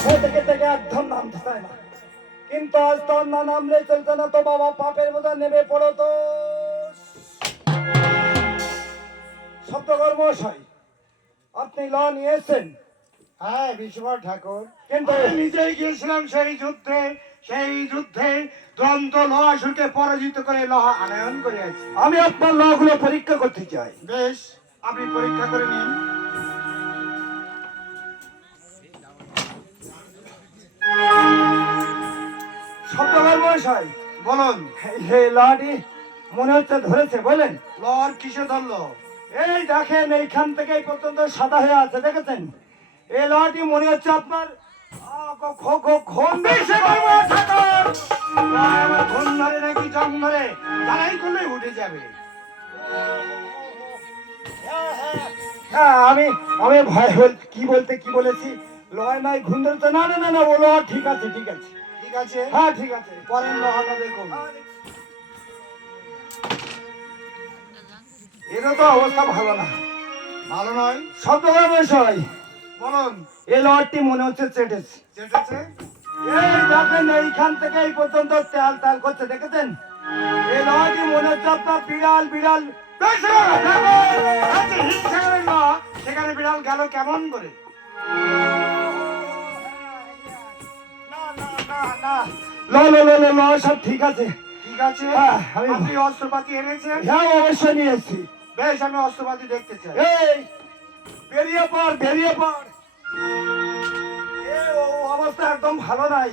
মাথায় থেকে থেকে একদম নামতে চায় না, কিন্তু আজ তোর না নামলে চলছে না তো বাবা, পাপের বোঝা নেমে পড়ো তো। শব্দকর মশাই, আপনি ল নিয়েছেন? হ্যাঁ বিশ্বকর ঠাকুর, কিন্তু আমি নিজেই গিয়েছিলাম সেই যুদ্ধে দ্বন্দ্ব লহাসুরকে পরাজিত করে লহা আনয়ন করে আছি। আমি আপনার ল গুলো পরীক্ষা করতে চাই। বেশ, আপনি পরীক্ষা করে নিন। শব্দকর মশাই, বলুন, এই লটি মনে হচ্ছে ধরেছে, বলেন। লর কিসে ধরলো? এই দেখেন, এইখান থেকে এই পর্যন্ত সাদা হয়ে আছে, দেখেছেন? এই লটি মনে হচ্ছে আপনার ঘন ধরে নাকি জং ধরে, তারাই করলে উঠে যাবে। হ্যাঁ, আমি আমি ভয় কি বলেছি, লয় নাই ঘুম ধরেছে, না না না না, ও লট ঠিক আছে, ঠিক আছে, ঠিক আছে, হ্যাঁ ঠিক আছে। পরের লহাটা দেখুন। এরও তো অবস্থা ভালো না। ভালো নয়? শব্দকর মশাই, বলুন। এই লটটি মনে হচ্ছে চেটেছে। চেটেছে? এই দেখেন, এইখান থেকে এই পর্যন্ত তেল তেল করছে, দেখেছেন? এই লটি মনে হচ্ছে আপনার বিড়াল বিড়াল। সেখানে বিড়াল গেল কেমন করে? না না না না, ল ল ল ল ল, সব ঠিক আছে। ঠিক আছে, হ্যাঁ, আপনি অস্ত্রপাতি এনেছেন? হ্যাঁ অবশ্যই নিয়েছি। বেশ, আমি অস্ত্রপাতি দেখতে চাই। এই বেরিয়ে পড়, বেরিয়ে পড়। ও অবস্থা একদম ভালো নাই।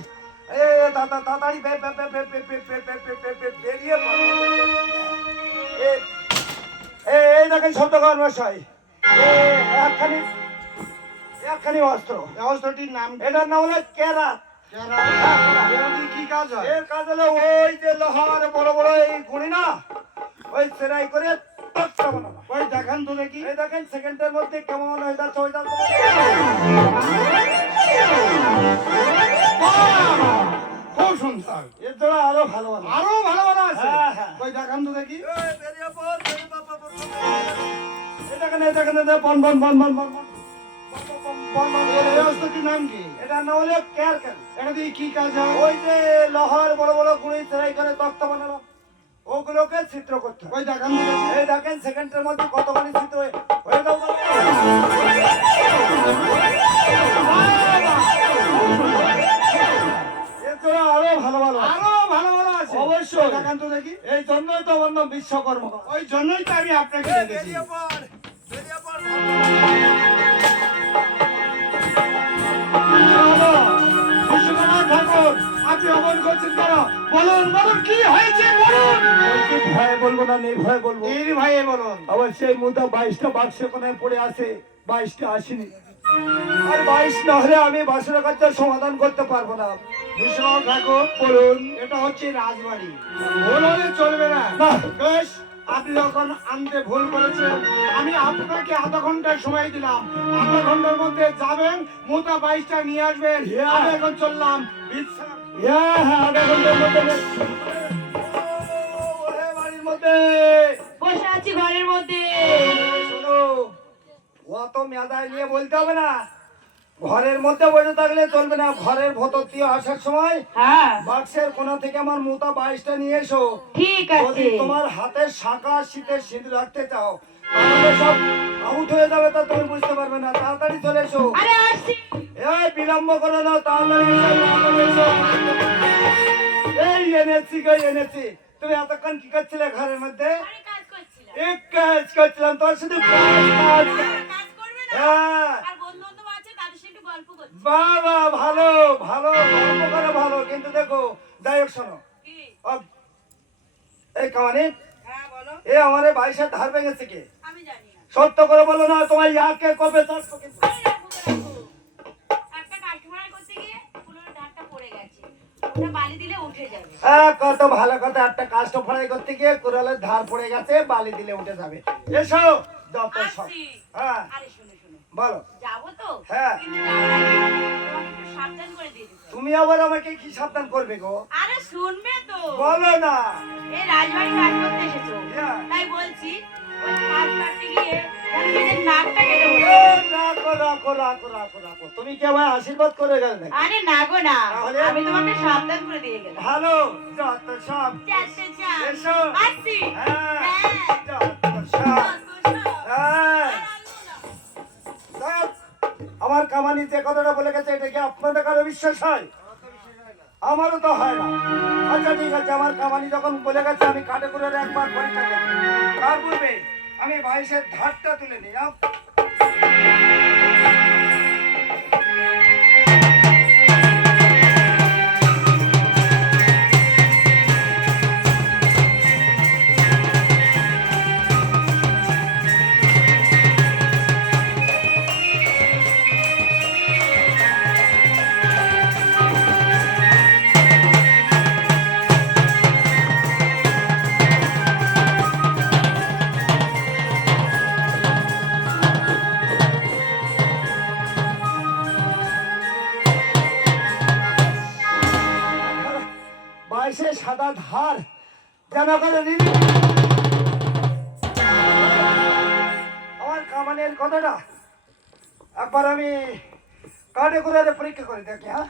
এ দাদা তাড়াতাড়ি বেরিয়ে পড়। এই দেখেন শব্দকর মশাই, একখানি একখানি অস্ত্র। এই অস্ত্রটির নাম কি? এটার নাম হলো কেরাত। এর কি কাজ হয়? এর কাজ হলো ওই যে লোহার বড় বড় এই গুঁড়ি না, ওই সেরাই করে তক্তা বানানো। ওই দেখান তো দেখি। এই দেখেন সেকেন্ডের মধ্যে কেমন হয়ে যাচ্ছে, ওই যাচ্ছে। খুব সুন্দর। এর জন্য আরো ভালো ভালো আরো ভালো ভালো আছে। হ্যাঁ, হ্যাঁ। ওই দেখান তো দেখি। বেরিয়ে পড়, বেরিয়ে পড়, পড়, পড়, পড়। এই দেখেন, এই দেখেন, এই দেখেন, বন বন বন বন বন বন বন বন বন। এই অস্ত্রটির নাম কি? এটার নাম হলো কেরকেল। এটা দিয়ে কি কাজ হয়? ওই যে লোহার বড় বড় গুঁড়ি সেরাই করে তক্তা বানানো, ওগুলোকে ছিদ্র করতে হয়। ওই দেখান তো দেখি। এই দেখেন সেকেন্ডের মধ্যে কতখানি ছিদ্র হয়ে যাও। এর জন্য আরো ভালো ভালো আছে। আরো ভালো ভালো আছে। অবশ্যই। দেখান তো দেখি। এই জন্যই তো আমার নাম বিশ্বকর্মা। ওই জন্যই তো আমি আপনাকে ডেকেছি। বেরিয়ে পড়, বেরিয়ে পড়। বিশ্বকর্মা ঠাকুর, আপনি অমন করছেন কেন? বলুন বলুন, কি হয়েছে বলুন। বলছি ভয়ে বলবো না, নেই ভয়ে বলবো। এই ভাই বলুন। অবশ্যই মুদা 22টা বাক্স কোনায় পড়ে আছে, 22টা আসেনি। আর 22 না হলে আমি বাসনের কাজটা সমাধান করতে পারবো না। বিশ্বকর্মা ঠাকুর, বলুন। এটা হচ্ছে রাজবাড়ি, ভুল হলে চলবে না। না। বেশ, আপনি যখন আনতে ভুল করেছেন, আমি আপনাকে আধা ঘন্টার সময় দিলাম। আধা ঘন্টার মধ্যে যাবেন, মোটা 22টা নিয়ে আসবেন। Yeah. আমি এখন চললাম বিশ্রাম। হ্যাঁ হ্যাঁ, আধা ঘন্টার মধ্যে ওরে বাড়ির মধ্যে বসে আছি ঘরের মধ্যে। শোনো, অত মেয়াদায় নিয়ে বলতে হবে না। ঘরের মধ্যে বসে থাকলে চলবে না, ঘরের ভেতর দিয়ে আসার সময় হ্যাঁ বাক্সের কোণা থেকে আমার মোটা 22টা নিয়ে এসো। ঠিক যদি আছে। তোমার হাতের শাঁখা শীতের সিঁদুর রাখতে চাও, তাহলে সব আউট হয়ে যাবে, তা তুমি বুঝতে পারবে না। তাড়াতাড়ি চলে এসো। আরে আসছি। এই বিলম্ব করো না, তাড়াতাড়ি এসো। এই এনেছি গো, এনেছি। তুমি এতক্ষণ কি করছিলে ঘরের মধ্যে? আরে কাজ করছিলাম। এক কাজ করছিলাম, তোর শুধু কাজ কাজ। কাজ করবে না? হ্যাঁ। আর বন্ধু বান্ধব আছে, তাদের সাথে একটু গল্প করছি। বাবা ভালো ভালো, গল্প করে ভালো, কিন্তু দেখো যাই হোক শোনো, কি? এই কামানি, হ্যাঁ বলো। এ আমারে 22 ধার ভেঙেছে কে? আমি জানি না। সত্য করে বলো না, তোমার ইয়াকে কবে চাচ্ছ কিন্তু? আরে রাখো গো, রাখো। একটা কাস্টমার করতে গিয়ে ফুলের ধারটা পড়ে গেছে। ওটা বালি দিলে উঠে যাবে। হ্যাঁ, কত ভালো কথা। একটা কাস্টমার করতে গিয়ে কুড়ালের ধার পড়ে গেছে, বালি দিলে উঠে যাবে। এসো যত সব। আসছি। হ্যাঁ আরে শোনো শোনো, বলো। যাবো তো? হ্যাঁ। কিন্তু যাওয়ার আগে তোমাকে একটু সাবধান করে দিয়ে দিতে হবে। তুমি আবার আমাকে কি সাবধান করবে গো? আরে শুনবে তো। বলো না। এই রাজবাড়ি কাজ করতে এসেছো, হ্যাঁ। তাই বলছি ওই কাজ করতে গিয়ে আমি নিজের নাকটা কেটে বসে এ, রাখো রাখো রাখো রাখো রাখো, তুমি কি আমায় আশীর্বাদ করে গেলে নাকি? আরে না গো না, তাহলে? আমি তোমাকে সাবধান করে দিয়ে গেলাম। ভালো, যত সব চারটে চা এসো। আসছি। হ্যাঁ, হ্যাঁ। যত সব হ্যাঁ। যাক, আমার কামানি যে কথাটা বলে গেছে এটা কি আপনাদের কারো বিশ্বাস হয়? আমারও তো হয় না। আচ্ছা ঠিক আছে, আমার কামানি যখন বলে গেছে আমি কাটে করে একবার পরীক্ষা করবো। তার পূর্বে আমি বাইশের ধারটা তুলে নিই। বাইশে সাদা ধার যেন করে রিলি। আমার কামানের কথাটা একবার আমি কাটে করে পরীক্ষা করে দেখি। হ্যাঁ,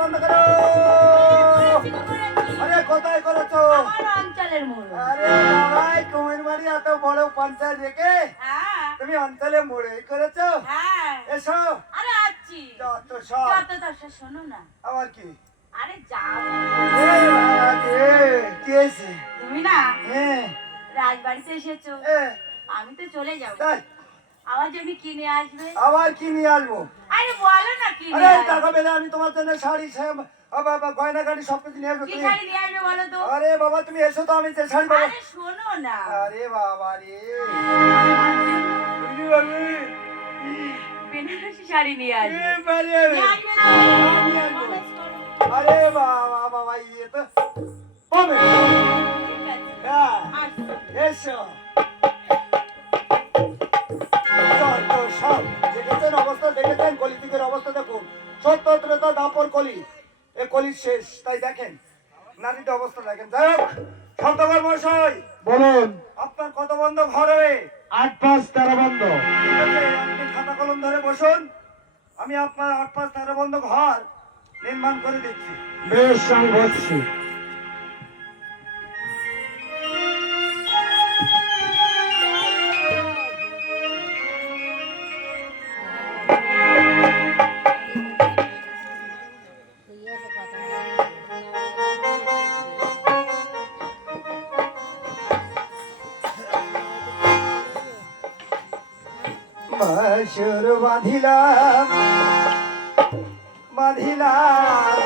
বন্ধ করো। আরে কোথায় করেছো? আমার অঞ্চলের মোড়। আরে বাবাই, কুমির বাড়ি এত বড় পঞ্চায়েত রেখে হ্যাঁ তুমি অঞ্চলে মোড়ে করেছো? হ্যাঁ। এসো। আরে আছি। যত সব যত দশা শোনো না। আমার কি? আরে যাও। এ বাবা, কি হয়েছে? তুমি না হ্যাঁ, রাজবাড়িতে এসেছো, এ, আমি তো চলে যাবো। তাই আমার জন্য কিনে আসবে? আবার কি নিয়ে আসবো? আরে বলো না কিনে আরে আসবে। টাকা পেলে আমি তোমার জন্য শাড়ি গয়না গাড়ি সবকিছু নিয়ে আসবো। কি শাড়ি নিয়ে আসবে বলো তো? আরে বাবা, তুমি এসো তো, আমি যে শাড়ি পাবো। আরে শোনো না, আরে বাবা রে, বেনারসি শাড়ি নিয়ে আসবে। এ বাড়ি নিয়ে আবে। আসবে না? নিয়ে আসবো। প্রমিস করো। আরে বাবা বাবা, ইয়ে তো কমে। ঠিক আছে, হ্যাঁ, আসবো। এসো। যত সব দেখেছেন অবস্থা, দেখেছেন কলিযুগের অবস্থা দেখুন। সত্য তো দাপর কলি, এ কলির শেষ। তাই দেখেন নারীদের অবস্থা দেখেন। যাই হোক, সন্তকর মশাই বলুন। আপনার কত বন্ধ ঘর হবে? 8-5-13 বন্ধ। ঠিক আছে, আপনি খাতা কলম ধরে বসুন, আমি আপনার 8-5-13 বন্ধ ঘর নির্মাণ করে দিচ্ছি। বেশ, আমি বলছি। বাসর বাঁধিলাম বাঁধিলাম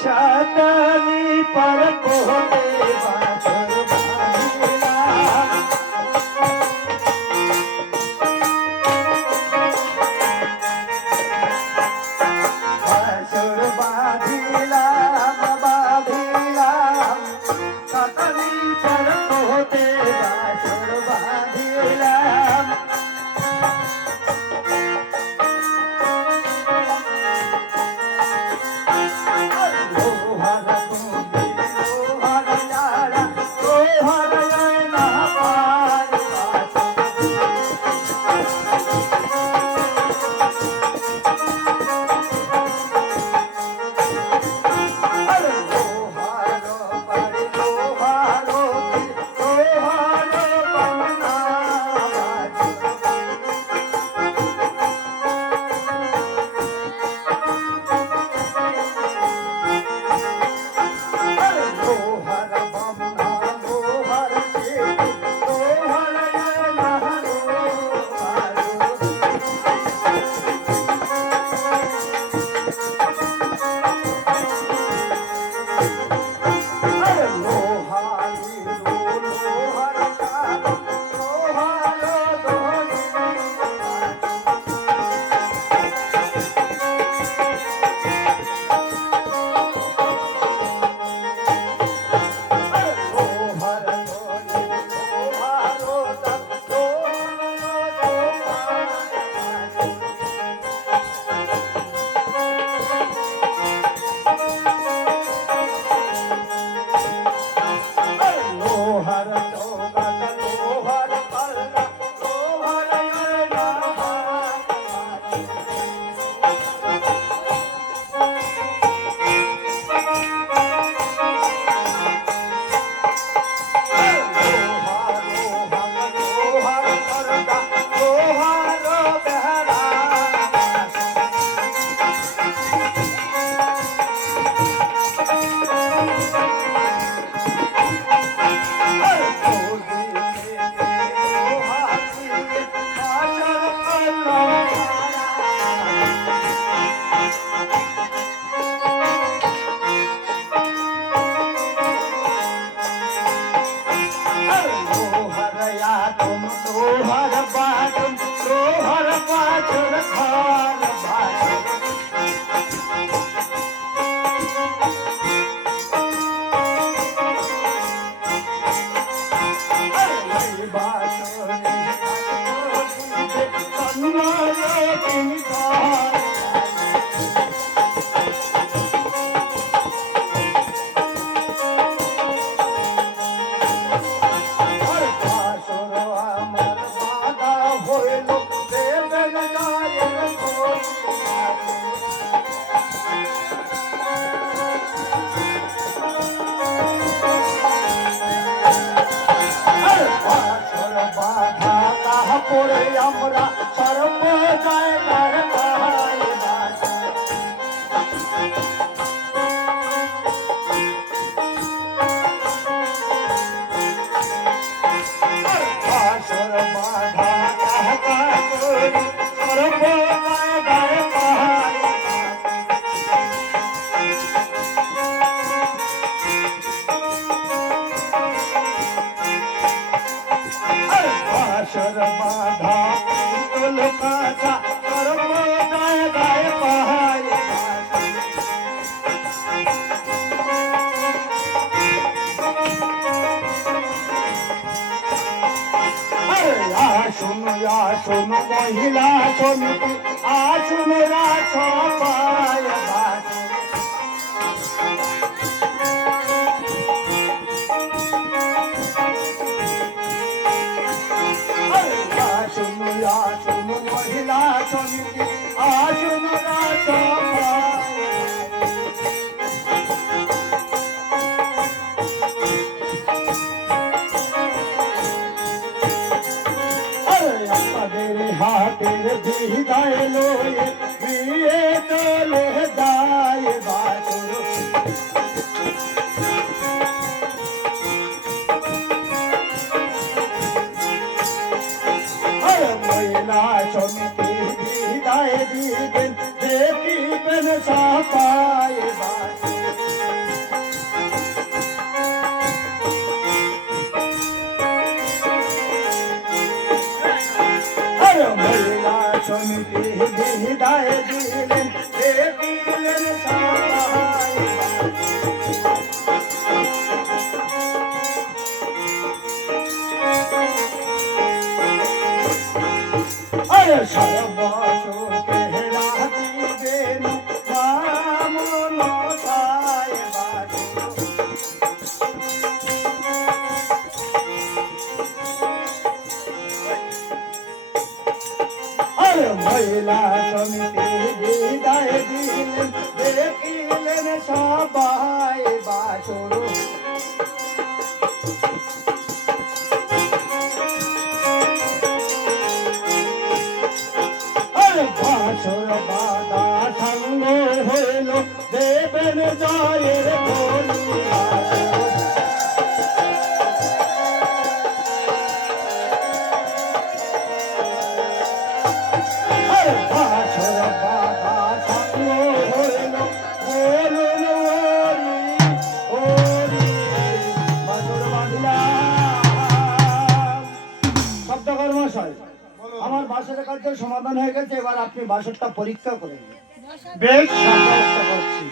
সাতালি পর কোহতে, বাসর বাঁধিলাম বাসর বাঁধিলাম বাঁধিলাম সাতালি পর কোহতে, বাসর বাঁধিলাম। লোহার কুণ্ডি লোহার হইল দেবেন গায়ের ভোল। বাছর বাধা তাহা পড়ে আমরা সর্ব জায়গার পাই বাসা। বাছর বাধা তাহা করি সর্ব জায়গার পাই বাসর বাধা তুল কাঁচা সর্ব জায়গায় পাই বাসা। আসুন আসুন মহিলা সমিতি আসুন রাজসভায় বাসুন। আসুন আসুন মহিলা সমিতি আসুন রাজসভায়। আমাদের হাতের বিদায় লয়ে বিয়ে চলে যায় বাসুর। মহিলা সমিতি বিদায় দিবেন দেখিবেন সবাই বাসুর। মহিলা সমিতি বিদায় দিলেন দেখিলেন সবাই সর্বসুখে রাখিবেন বামন তাই বাসুর। মহিলা সমিতি বিদায় দিলেন দেখিলেন সবাই বাসুর। বাসর বাধা সঙ্গ হইল দেবেন জয়ের ভোল। বাছর বাধা সঙ্গ হইল বলুন ওরি বাছর বাঁধিলাম। শব্দকর মশাই, আমার বাসরের কাছে সমাধান হয়ে গেছে, এবার আপনি বাসরটা পরীক্ষা করে নিন। বেশ, ব্যবস্থা করছি।